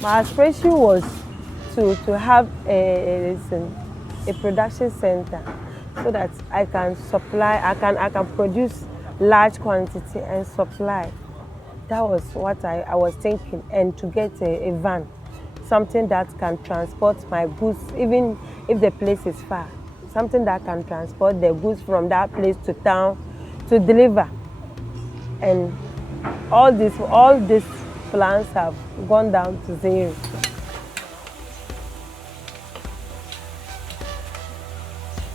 My aspiration was to have a production center so that I can supply, I can produce large quantity and supply. That was what I was thinking, and to get a van, something that can transport my goods, even if the place is far, something that can transport the goods from that place to town to deliver. And all these plans have gone down to zero.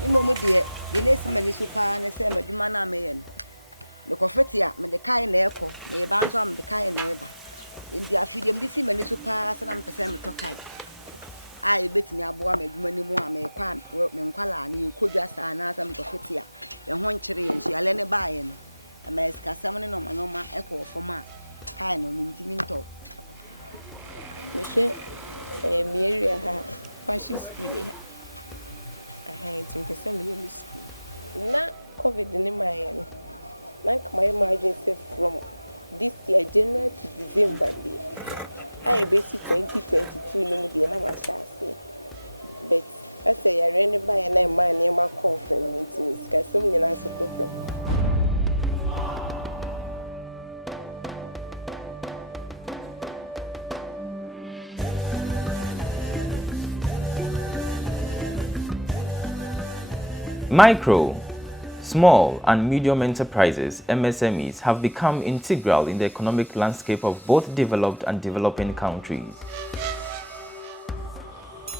Imomu de na esi mani so pa na se madwuma na me no. Me kofeti a me de kai na ekọ, me ba nso am de kai na eba. Ndi afidie me de si mani so pa se na me pese me to kai. A ebetimi aboa madwuma ni mu a me kwa me nkwala na ekodwa sa na asa me kofeti a. Ye ho nkyere ye nso ale ne baaye no. Ama esikasam ne no ma ekọ foma kai no me ntimi nto. Me hwe me area ha fashion school ha. It's in me school. Na COVID in my end. Na my emergency from this year January to December day. I basic 2022 no dey na ma say. But I say I ran by and I man near my conference meeting because some nyina so from. Micro, small and medium enterprises, MSMEs, have become integral in the economic landscape of both developed and developing countries.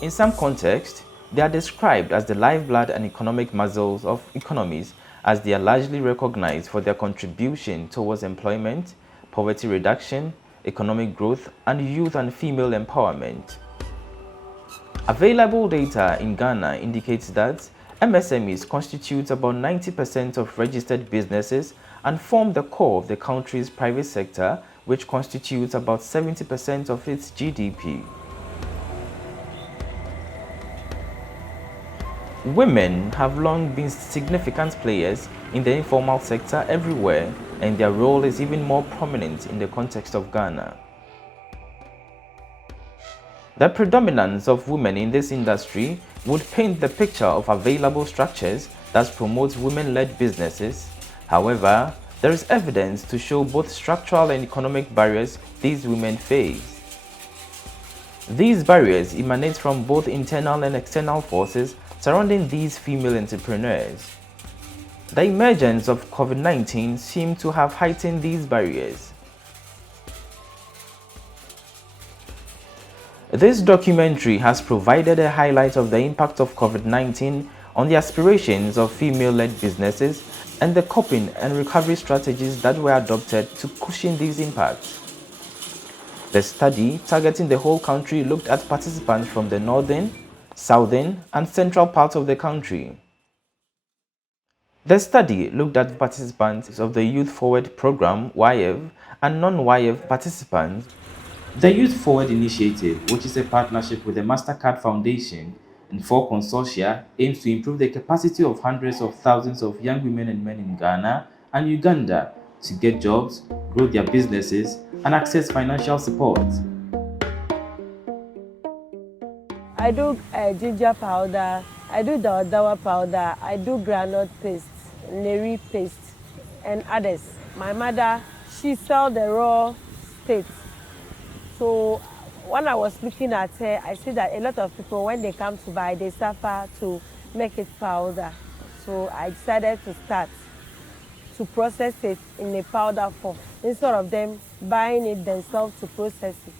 In some contexts, they are described as the lifeblood and economic muscles of economies, as they are largely recognized for their contribution towards employment, poverty reduction, economic growth, and youth and female empowerment. Available data in Ghana indicates that MSMEs constitute about 90% of registered businesses and form the core of the country's private sector, which constitutes about 70% of its GDP. Women have long been significant players in the informal sector everywhere, and their role is even more prominent in the context of Ghana. The predominance of women in this industry would paint the picture of available structures that promote women-led businesses. However, there is evidence to show both structural and economic barriers these women face. These barriers emanate from both internal and external forces surrounding these female entrepreneurs. The emergence of COVID-19 seemed to have heightened these barriers. This documentary has provided a highlight of the impact of COVID-19 on the aspirations of female-led businesses and the coping and recovery strategies that were adopted to cushion these impacts. The study, targeting the whole country, looked at participants from the northern, southern, and central parts of the country. The study looked at participants of the Youth Forward program, YF, and non-YF participants. The Youth Forward initiative, which is a partnership with the MasterCard Foundation and 4 consortia, aims to improve the capacity of hundreds of thousands of young women and men in Ghana and Uganda to get jobs, grow their businesses, and access financial support. I do ginger powder, I do dawa powder, I do groundnut paste, neri paste, and others. My mother, she sells the raw state. So when I was looking at her, I see that a lot of people, when they come to buy, they suffer to make it powder. So I decided to start to process it in a powder form instead of them buying it themselves to process it.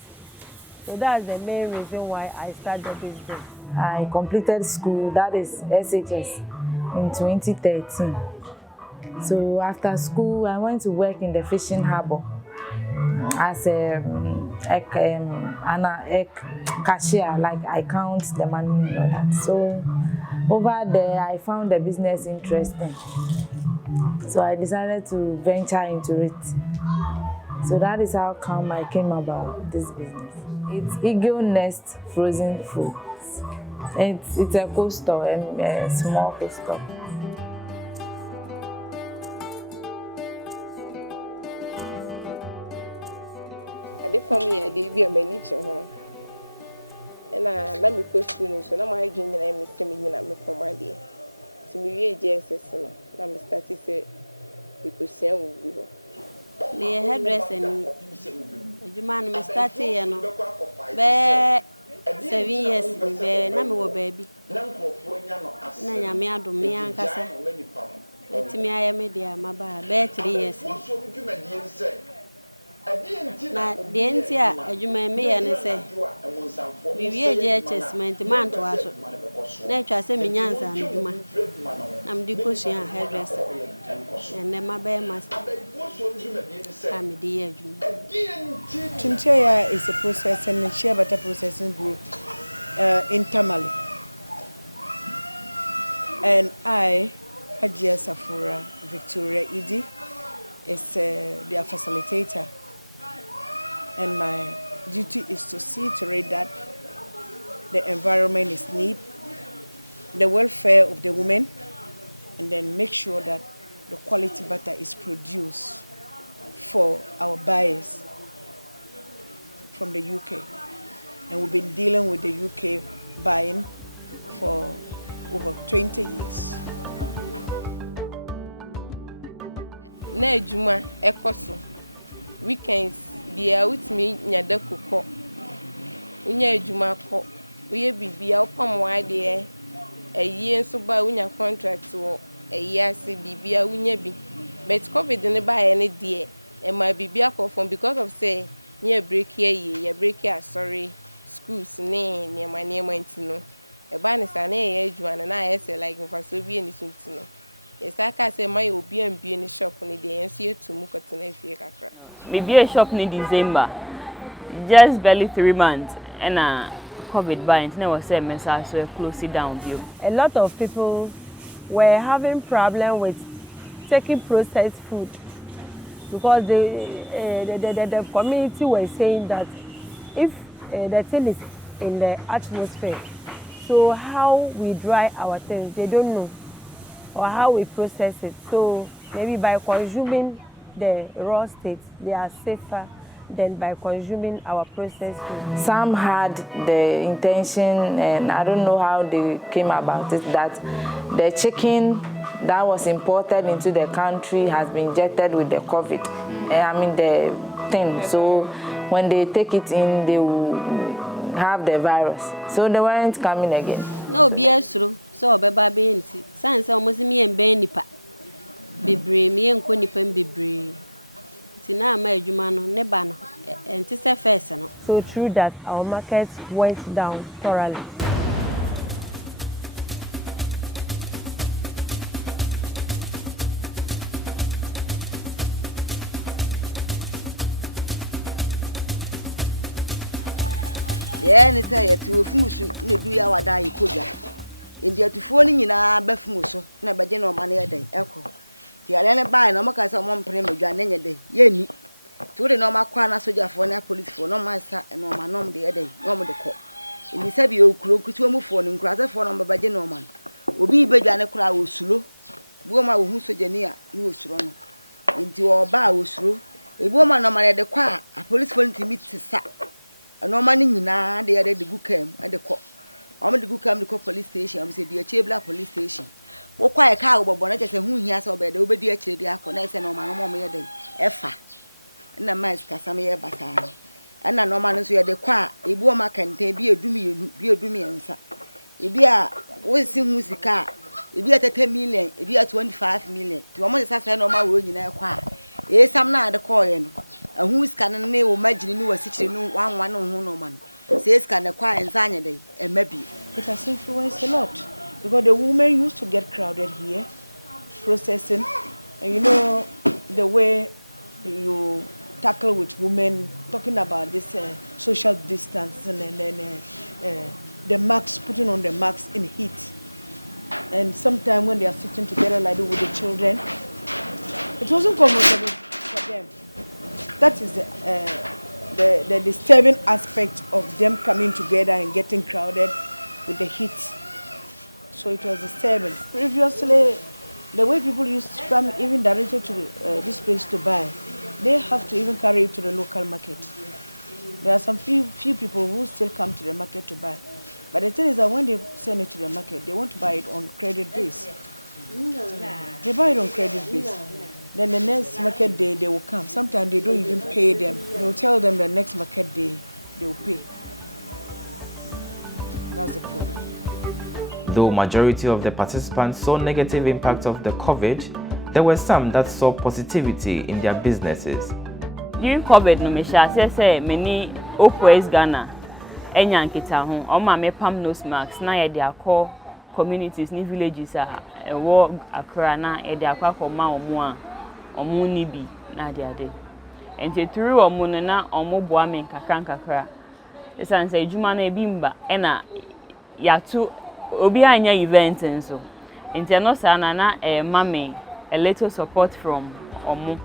So that's the main reason why I started this business. I completed school, that is SHS, in 2013. So after school, I went to work in the fishing harbor as a cashier, like I count the money and all that. So over there, I found the business interesting. So I decided to venture into it. So that is how come I came about this business. It's Eagle Nest Frozen Foods. It's a coaster, a small coaster. Ade for me, I did be a manager. And na me go school so na my dream na me say me nyina me koma de. To me wie JSS no na me start say we go see wo bi ho. Me hairdresser ni adwuma no me start here no be 7 years ni be na me wo baby na nyame adom me ankasa betimi aye me dia maba be 3 years na de ntia adwuma me ye ne se me wie JHS man to aso na atwa se me nyansa no adwuma na me di kosua hairdresser and then my master I'm the Tuntia is a processing and share butter processing group internally. And I, Hajia Safura Victoria Idi, is their facilitator. And my duty is to see to it that the environment is neat, the welfare of the women, and then make sure that the quality butter is produced for our buyers from the UK. And we've been dealing with the UK buying for over 20 years. Na adwuma ekoso weekends bia wutimi nyada kokko unya adwuma ko uye bibia opam wade ayie nso ba unya contract wo ayase bibia unya bi but covid ne ba ye ne de e ma bibia ko from because of say near break here ye break here sorry schools ne ma ntino e ba ne sa na ye adwuma na ayese like mfaso bi eni suntino. Yes, I can say my obi and be in the shop on the day and see you to move at an FA. Maybe a shop in December, just barely 3 months, and COVID buying never said message, so close it down view. A lot of people were having problem with taking processed food because the community were saying that if the thing is in the atmosphere, so how we dry our things, they don't know. Or how we process it. So maybe by consuming the raw state, they are safer than by consuming our processed food. Some had the intention, and I don't know how they came about it, that the chicken that was imported into the country has been injected with the COVID. I mean the thing. So when they take it in, they will have the virus. So they weren't coming again. No, be true. So beba be nti san say omo se me en ben nipa bebre me en ko nipa bebre ti na ma adwuma no ne ba no enti se first no. So through that our market went down thoroughly. Yeah, ni say to fumusu ne du ya wada ikoja. Indi atufuo ni nyina bafumu so na baje na oma na yeden eko ti ale ne bai na maka se mo mpre medwa na nyede ye ni to de na oma kwa na sojafo na policefo no ma sa na oma nom de yeden no mo de ko indi sabi okuro kuti mu fo ni nkurasefo no baje na oma obi bedwa ne kura osulo buo ma wo hu sojani a ni osuro no indi wo ba osuro ebuo ma no ma de kwa a policefo ni timi tisa na oma ni nyina de yede de gukam de ko I'm the good come to police station. I'm say the Chebla police station. What quiet car over bonnet as a who he has over the over the actually the connect and no man more day. Effa. And a mice Casamia Basan. And a no man is where the qua, a woman can be a doomy answer. If you are always sing musica, if you are 10 million, if you are 25 million, to almost as I know my word in a qua. Yes, I'm not the coin. And who's can name imagine you were sitting one no man. Says can acquire anxiety day and maybe It has influenced a lot because the women used to get crowded here, processing, and you know the way you tackle with women, talking about this social distancing and then the masks, putting on the masks in heat, and sometimes when they are sitting together like that with the children, it wasn't comfortable for them. That is the disturbing aspect of them coming together and getting crowded with the heat. So it was disturbing. Previously, the way people used to come even directly to this place to buy, they have to even carry it to the local market. There are some few people who still come to the market to buy. But the thing is that when they send it to the market, they want to buy it on credit base. They buy it on credit base. Then the next market day, they will come. Sometimes they don't even pay them. They will tell them the next market day, they will pay. That's the problem. Though majority of the participants saw negative impact of the COVID, there were some that saw positivity in their businesses. During COVID, no me say many OPS Ghana, enya nkita ho, oma me pam nose masks na ye de akọ communities ni villages a ewo Accra na ye de akọ akoma omo ni bi na de ade. Enti through omo no na omo boa me kakra. Esan say ejuma na ebi mba e na yatu obi anya event nso. Enti no sa na mame a little support from omo.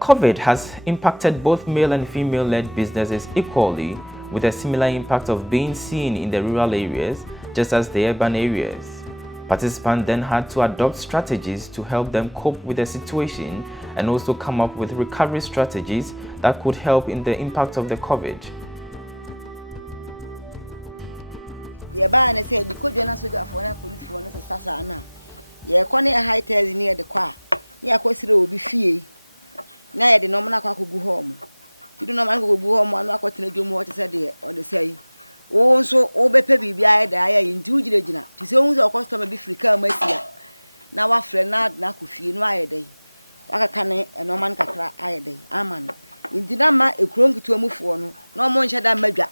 COVID has impacted both male and female-led businesses equally, with a similar impact of being seen in the rural areas just as the urban areas. Participants then had to adopt strategies to help them cope with the situation and also come up with recovery strategies that could help in the impact of the COVID. The ban said the could join soldier for a police for us Sassana. Ye corner a high tail near the car. Near Cosiro will be fee. Now the nominal could go home. You don't know man go home and not continue to what said there or the say. Oh, so obe baby be I die in 2 Regina. Tis almost a customer be free come Messia. Now our friend not could feel no eye day. Waka can a no man can cry eye day. Aman. In Dinama a crunk to a move for no more shada meja.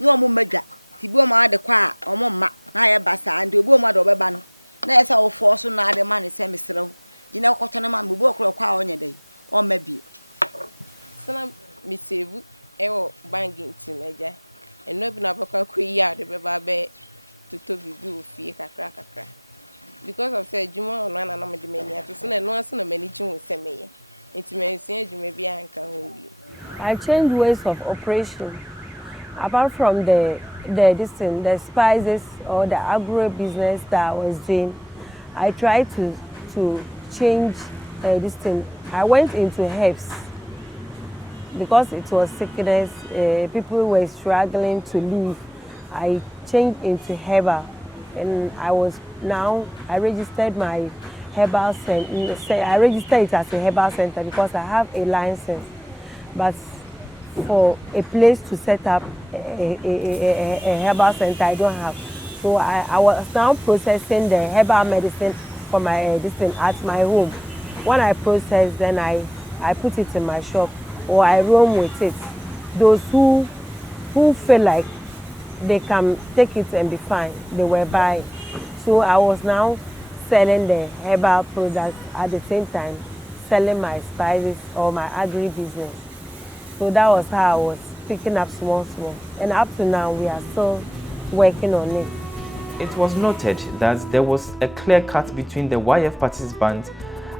No more meja. Tiboma the qua or mamma, Naya Bassa and the Boma of Baban. There's our force on the man is semester. You know, cotton man will walk on your day, or maybe. Sana mi save banging to meja. And no bin abaka kuya the baby to Toby do fee kakra. Because of say Juma on one and I'm the mania to send and once in a many June with me. Intimacy, you may be anchor home you. I changed ways of operation. Apart from the spices or the agro business that I was doing, I tried to change this thing. I went into herbs because it was sickness. People were struggling to live. I changed into herbal, and I registered my herbal center. I registered it as a herbal center because I have a license, but for a place to set up a herbal center, I don't have. So I was now processing the herbal medicine for my at my home. When I process, then I put it in my shop or I roam with it. Those who feel like they can take it and be fine, they were buying. So I was now selling the herbal products at the same time, selling my spices or my agri business. So that was how I was picking up small. And up to now, we are still working on it. It was noted that there was a clear cut between the YF participants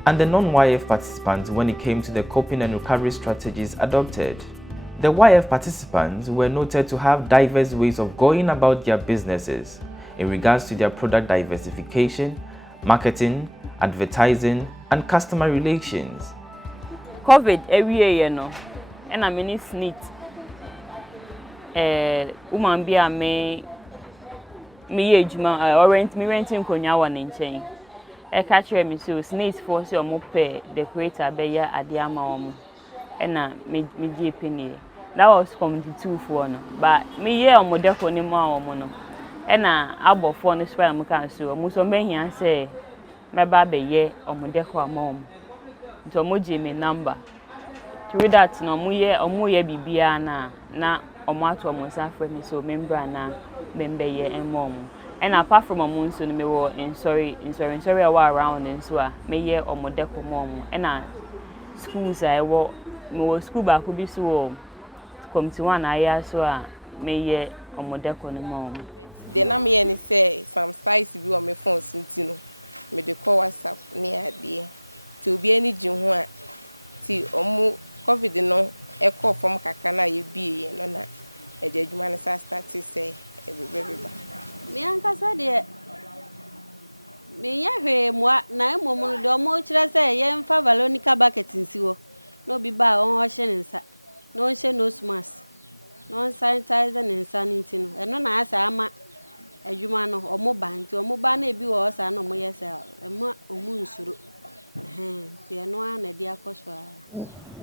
and the non-YF participants when it came to the coping and recovery strategies adopted. The YF participants were noted to have diverse ways of going about their businesses in regards to their product diversification, marketing, advertising, and customer relations. COVID every year, no. And I mean it's neat. Woman be a me renting konya one in chain. Catch me so sneeze for so mope decorator be ya adiama omo. And me penny. That was from the 2 for no. But me ye omo deco ni mo omo no. And abo for no spell mo can so mo so me here say me ba be ye omo deco amom. So mo me number. Through that no omo ye bibia na omo ato omo safre me so member na member ye emom. And apart from omo so me wo in sorry around and so me ye omo deco mom. And schools I wo me wo school ba ko bi so come to one aya so me ye omo deco no mom. The na me any say some spice bi on my phone smiti no me de call WhatsApp near there to be any jin ho a ti omo COVID no e call from kakana ye bi no na e de adwuma ne start say everybody. Me ankasa de me ya hwe mo na emom do mo kire say ye mfa Veronica bucket nsi wo no bi ba on ho hye nsa no share nose mask, no sanitizer and sanity. And no, I say, I'm a human or mobile to a mobile be or son or myself, and more moon suru. They are no one a dear cost for.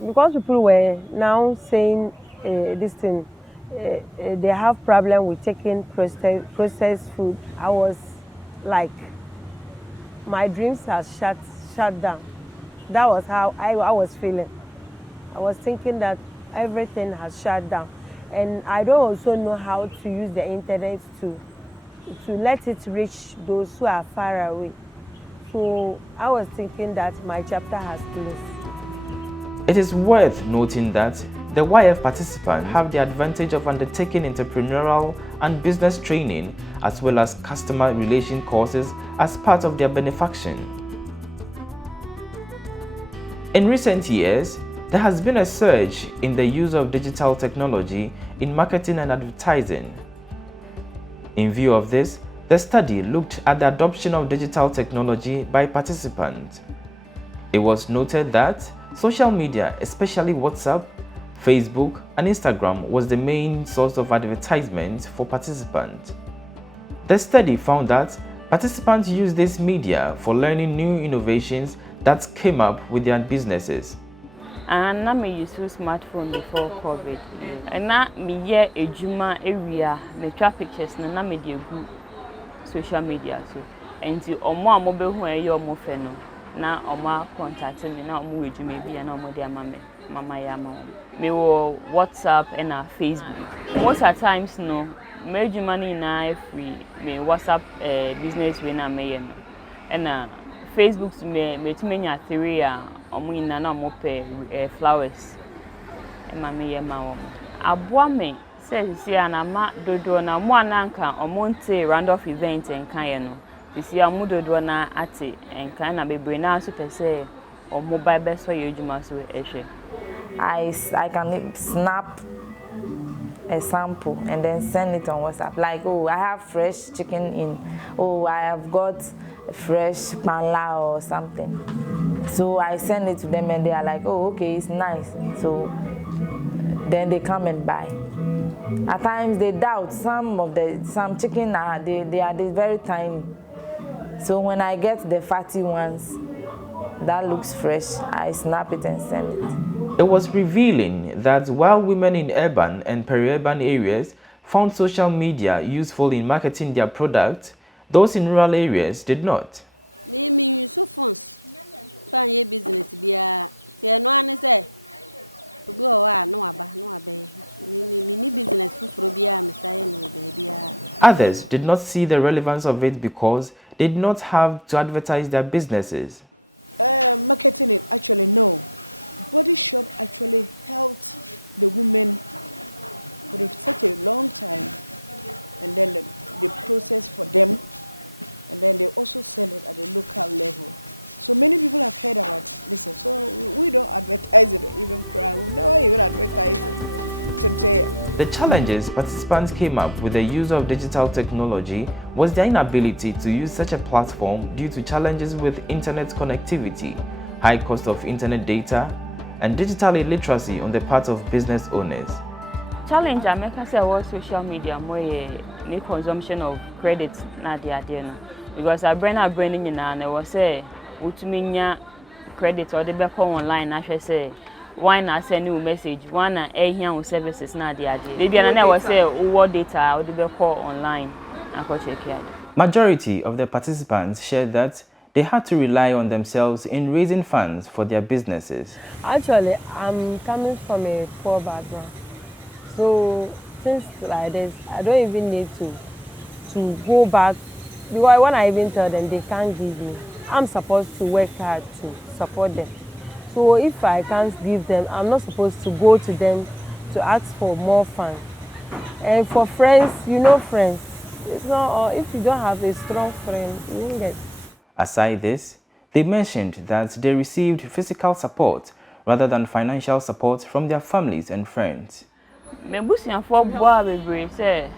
Because people were now saying this thing, they have problem with taking processed food. I was like, my dreams have shut down. That was how I was feeling. I was thinking that everything has shut down, and I don't also know how to use the internet to let it reach those who are far away. So I was thinking that my chapter has closed. It is worth noting that the YF participants have the advantage of undertaking entrepreneurial and business training as well as customer relation courses as part of their benefaction. In recent years, there has been a surge in the use of digital technology in marketing and advertising. In view of this, the study looked at the adoption of digital technology by participants. It was noted that social media, especially WhatsApp, Facebook, and Instagram, was the main source of advertisement for participants. The study found that participants use this media for learning new innovations that came up with their businesses. And now me use smartphone before COVID. And now me hear a juma area, me trap pictures na me dey go social media so. And the omo amobe hu e yo mo fe no. Na omo contact me na omo ejuma bi na omo dey mama ya mama. Me wo WhatsApp and Facebook. Most of times no, me ejuma ni na free. Me WhatsApp business we na me no. And Facebook me to menya 3 omo ina na omo pe flowers. E ma me ye ma omo. Aboa me say anama dodo na mo ananka omo nte randolph event enkan ye no. This year mo dodo na ate enkan na bebre na so pese omo bible so ye ejuma so ehwe. I can snap a sample and then send it on WhatsApp. Like, oh, I have fresh chicken in. Oh, I have got fresh panla or something. So I send it to them and they are like, oh, okay, it's nice. So then they come and buy. At times they doubt some chicken they are very tiny. So when I get the fatty ones that looks fresh, I snap it and send it. It was revealing that while women in urban and peri-urban areas found social media useful in marketing their products, those in rural areas did not. Me use phones. Find your business be no one say. Others did not see the relevance of it because they did not have to advertise their businesses. Marketing it, actually no. Body shop actually helped the women for such a long time, and then the process for them, and then they also sell it at the local level. So many people have heard about this, so we don't advertise it, even cry. We never even advertise it. The challenges participants came up with the use of digital technology was their inability to use such a platform due to challenges with internet connectivity, high cost of internet data, and digital illiteracy on the part of business owners. Challenge I make say was social media more the consumption of credit na the because I branding in and I was say utuminya credit or the back online I say why not send you message one here services na the idea. Maybe I was say what data or the back online and go check it. Majority of the participants shared that they had to rely on themselves in raising funds for their businesses. Actually, I'm coming from a poor background. So things like this, I don't even need to go back. Because when I even tell them, they can't give me. I'm supposed to work hard to support them. So if I can't give them, I'm not supposed to go to them to ask for more funds. And for friends, you know friends. It's not, or if you don't have a strong friend, you won't get. Aside this, they mentioned that they received physical support rather than financial support from their families and friends. Me busian for boa bebre say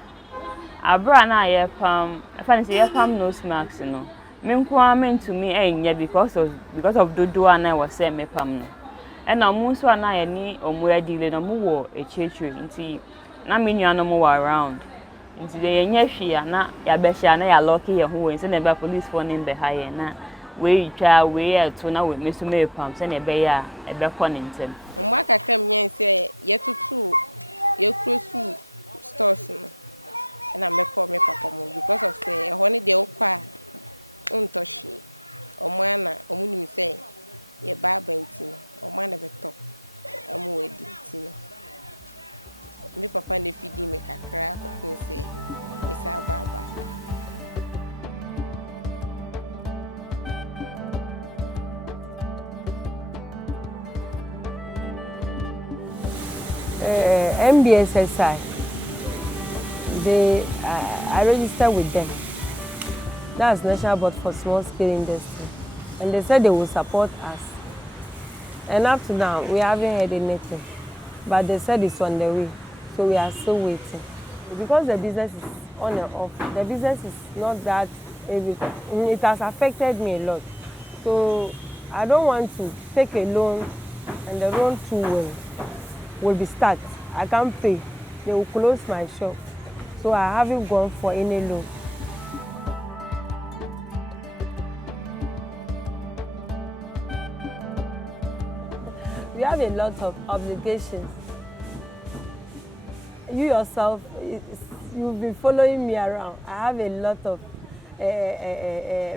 abra na ye pam afan say ye pam nose mask no me nko amen to me enye because of dodo na was say me pam no And na mo so na ye ni omo adile na mo wo echechire nti na me nua no mo wa around nti de ye nya hwia na ya be hia na ya lock ye ho we nti na be police for nim be ha ye na we twa we eto na we mesu me pam se na be ya e be kɔ ne ntem mo akakra mnya nse ye tutu ye krosu stores no na me call me papa mo because of say ho ne de okwa untoshi omo ana omo nim say ye baba nti omo ana beto amu wedi nti no me papa ne fidi me kakra ko say isa baba MBSSI, I registered with them. That's National Board for Small Scale Industry. And they said they will support us. And up to now, we haven't heard anything. But they said it's on the way. So we are still waiting. Because the business is on and off, the business is not that, it has affected me a lot. So I don't want to take a loan and the loan too will be stuck. I can't pay. They will close my shop. So I haven't gone for any loan. We have a lot of obligations. You yourself, you've been following me around. I have a lot of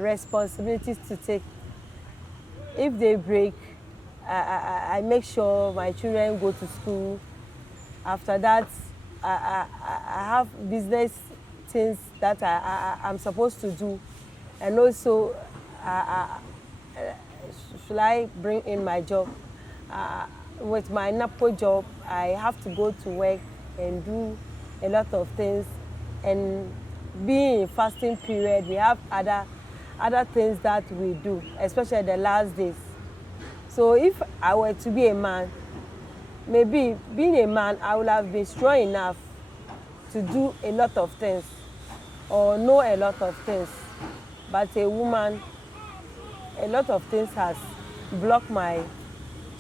responsibilities to take. If they break, I make sure my children go to school. After that, I have business things that I'm supposed to do. And also, should I bring in my job? With my NAPO job, I have to go to work and do a lot of things. And being in fasting period, we have other things that we do, especially the last days. So if I were to be a man, maybe being a man, I would have been strong enough to do a lot of things or know a lot of things. But a woman, a lot of things has blocked my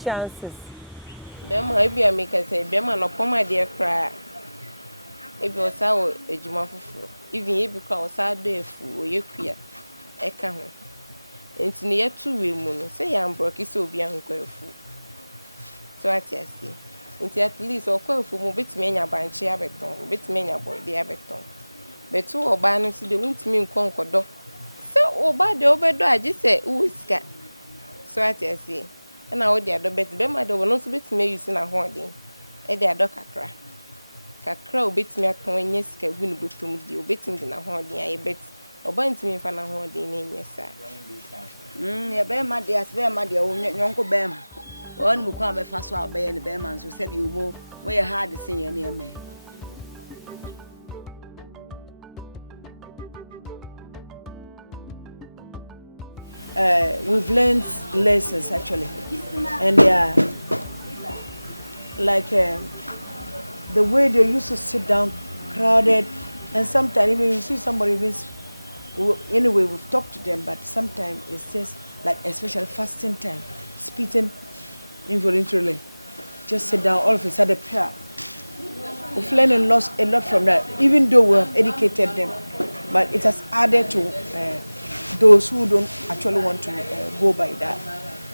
chances. Bema ebi ameka say bema no poma de kra ebi osa wo ejuma fufuro even ebi kwa osa do efu oyekua eka ho enti ne yetu we mu no say ya mbroki so obi ankwa efu so atiasi enti at least okwa efu mu betime nya banche abeton betime nya body abeton betu oba no so de wuntimi nkonkodo so oba de obedo agi say uska so atiasi na wo de ado be ma de wo no so betime use na ho de e de ado kakra obetime aton anya sika gu no botom di obetime de na ho de aye bet oba ntime fa na ho de na nya sa ya be ma de as be ma de wo nyonko be ma won mu kwa be fa so abaye ne be ma nso se bi mo ye hard sin ye ne me. We've learned lessons actually, and they are like the way they used to sit down crowded, and sometimes even you see somebody even anyway we've talked to them, but sometimes it's just like especially fasting time, spitting involuntarily, just sit down all of a sudden pair. We've learned and lost a lot from that, even though we have educated them, but it has added to those who don't actually want to go by that.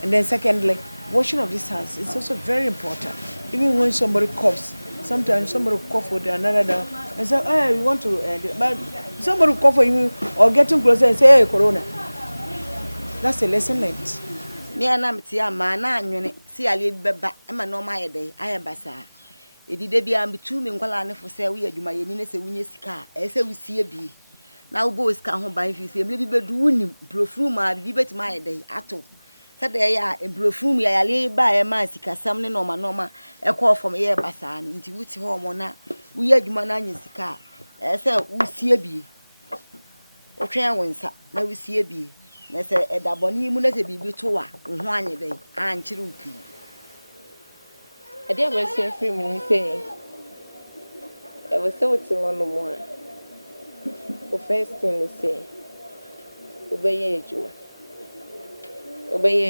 And then secondly, washing of these hands is also very important. Even when somebody coughs, sometimes somebody will cough with another down and say, hey, we want to but somebody will cough for you or getting closer and say, hey, corona. That's a lesson learned. Me anam ti ama na anwene si ale beba e ma no ma yede ayebasa edide bia mbitu me nkwala ne fo se wo adwuma ye ni ne se wunye sika e se wusie bi na wo bo sika ho ban fi se me bi bedu wunim profuru ma bi betima yede ato se de ya profuru ya yale ba e ma sika sam ne no ma e ko fom ye basa ni nti wuti ho mo na wo ye adwuma na anya sika e se wusie bi o twen wonsa na wusie bi na se edaboni mu na se bibi to wa ho anye den anchire upi ade abasia free mu ni say e was so to one more o first thing they say obeye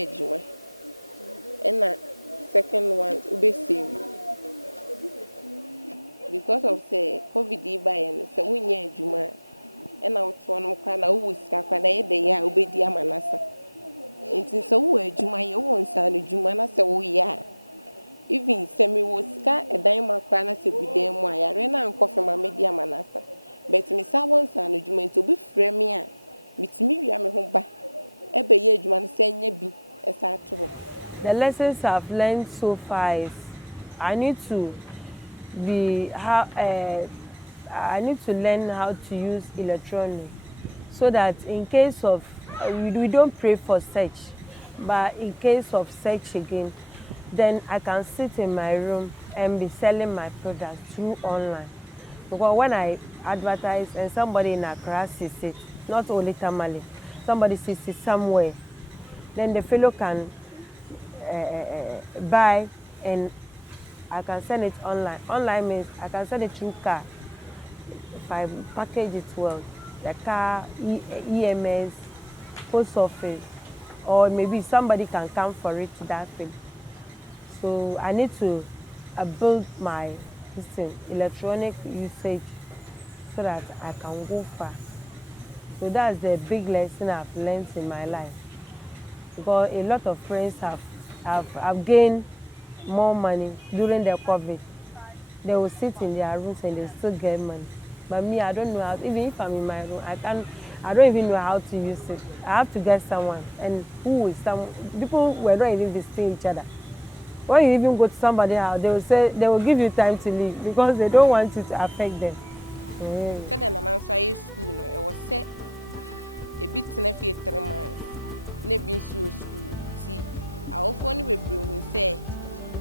ejuma and na second one ube save because of say COVID by and say we nya adwuma and out one kwa na wo sika kwa na ye de ya obedi amanasa nti so wo adwuma ye wo nsa no adwuma na se wo ya even say me wo sika edan makra na se bidan mu ayare na ankofe ma medi amanasa but me sa wo nsa no adwuma nti obi frɛ me a mitimi wia me ho ba ebe ye adwuma no se nya bi esa to. The lessons I've learned so far is I need to learn how to use electronics so that in case of we don't pray for search, but in case of search again, then I can sit in my room and be selling my products through online. Because when I advertise and somebody in Accra sees it, not only Tamale, somebody sees it somewhere, then the fellow can buy and I can send it online. Online means I can send it through car. If I package it well, the car, EMS, post office, or maybe somebody can come for it to that thing. So I need to build my electronic usage so that I can go far. So that's the big lesson I've learned in my life. Because a lot of friends have gained more money during the COVID. They will sit in their rooms and they still get money. But me, I don't know how, even if I'm in my room, I don't even know how to use it. I have to get someone. And who is people were not even visiting each other. When you even go to somebody's house, they will give you time to leave because they don't want it to affect them. So then I'm answering school, no, it was set a bit in 3 months. Never been to school. See, I often be bring say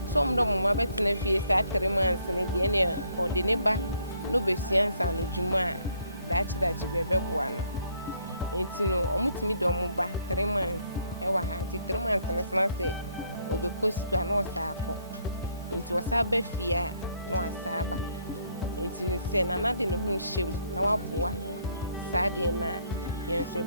some of my better in 3 months and again or the neighbor no be science and juma that you be one. It's no almost me don't buy 3 months. I was 3 months and it's not say or because you are not suffer. Into a sabbath fear, no a sabbath. Into say, and I didn't know who shame now a boy, sad and yes, a